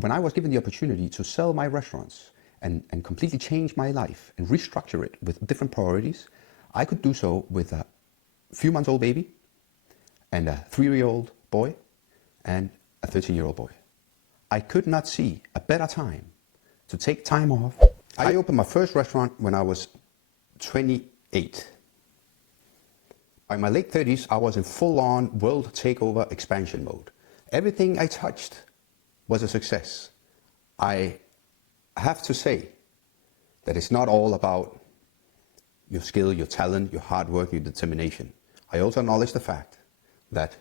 when I was given the opportunity to sell my restaurants and completely change my life and restructure it with different priorities, I could do so with a few months old baby and a 3-year-old boy and a 13-year-old boy. I could not see a better time to take time off. I opened my first restaurant when I was 28. By my late 30s, I was in full-on world takeover expansion mode. Everything I touched was a success. I have to say that it's not all about your skill, your talent, your hard work, your determination. I also acknowledge the fact that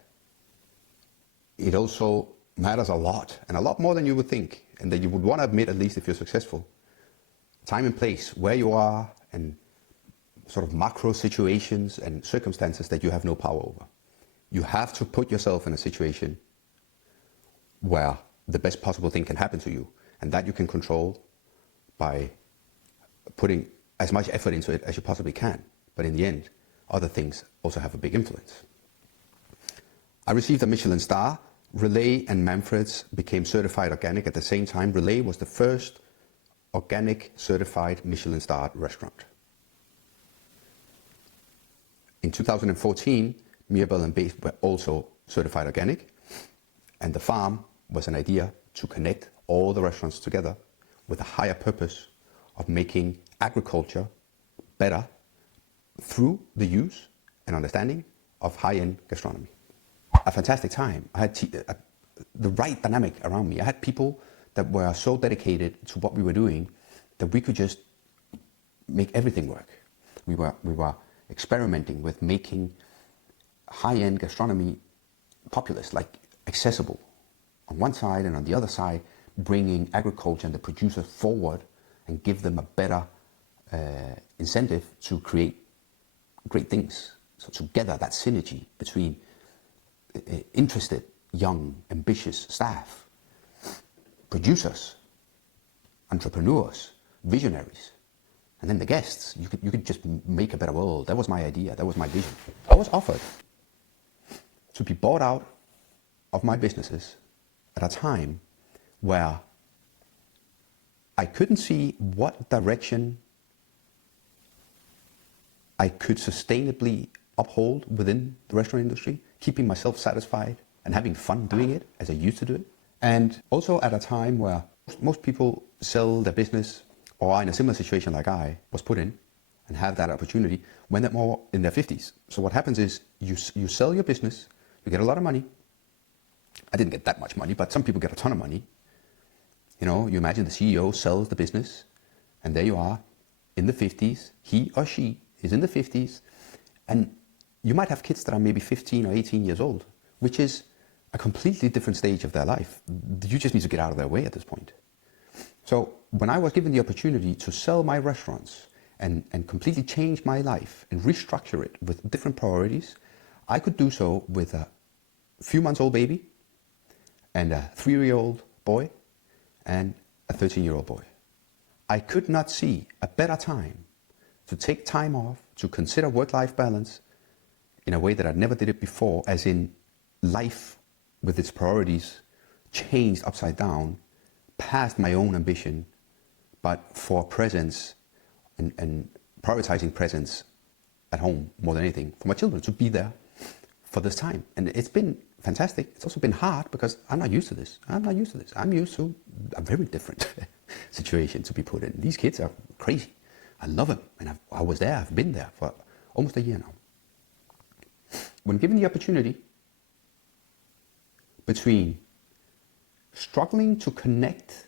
it also matters a lot, and a lot more than you would think, and that you would want to admit, at least if you're successful. Time and place, where you are, and sort of macro situations and circumstances that you have no power over. You have to put yourself in a situation where the best possible thing can happen to you, and that you can control by putting as much effort into it as you possibly can. But in the end, other things also have a big influence. I received a Michelin star. Relay and Manfred's became certified organic at the same time. Relay was the first organic certified Michelin starred restaurant. In 2014, Mirabelle and Base were also certified organic, and the farm was an idea to connect all the restaurants together with a higher purpose of making agriculture better through the use and understanding of high-end gastronomy. A fantastic time. I had the right dynamic around me. I had people that were so dedicated to what we were doing that we could just make everything work. We were experimenting with making high-end gastronomy populist, like accessible on one side, and on the other side, bringing agriculture and the producers forward and give them a better incentive to create great things. So together, that synergy between interested, young, ambitious staff, producers, entrepreneurs, visionaries, and then the guests, you could just make a better world. That was my idea. That was my vision. I was offered to be bought out of my businesses at a time where I couldn't see what direction I could sustainably uphold within the restaurant industry, keeping myself satisfied and having fun doing it as I used to do it. And also at a time where most people sell their business or are in a similar situation like I was put in and have that opportunity when they're more in their 50s. So what happens is you sell your business, you get a lot of money. I didn't get that much money, but some people get a ton of money. You know, you imagine the CEO sells the business, and there you are in the 50s. He or she is in the 50s, and you might have kids that are maybe 15 or 18 years old, which is a completely different stage of their life. You just need to get out of their way at this point. So when I was given the opportunity to sell my restaurants and completely change my life and restructure it with different priorities, I could do so with a few months old baby and a 3-year-old boy and a 13-year-old boy. I could not see a better time to take time off, to consider work-life balance in a way that I'd never did it before, as in life with its priorities changed upside down, past my own ambition, but for presence and prioritizing presence at home more than anything, for my children to be there for this time. And it's been fantastic. It's also been hard because I'm not used to this. I'm used to a very different situation to be put in. These kids are crazy. I love them. And I was there. I've been there for almost a year now. When given the opportunity between struggling to connect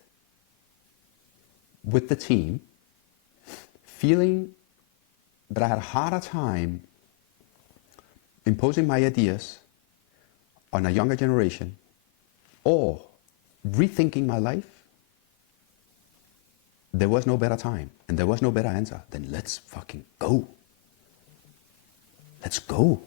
with the team, feeling that I had a harder time imposing my ideas on a younger generation, or rethinking my life, there was no better time and there was no better answer than let's fucking go. Let's go.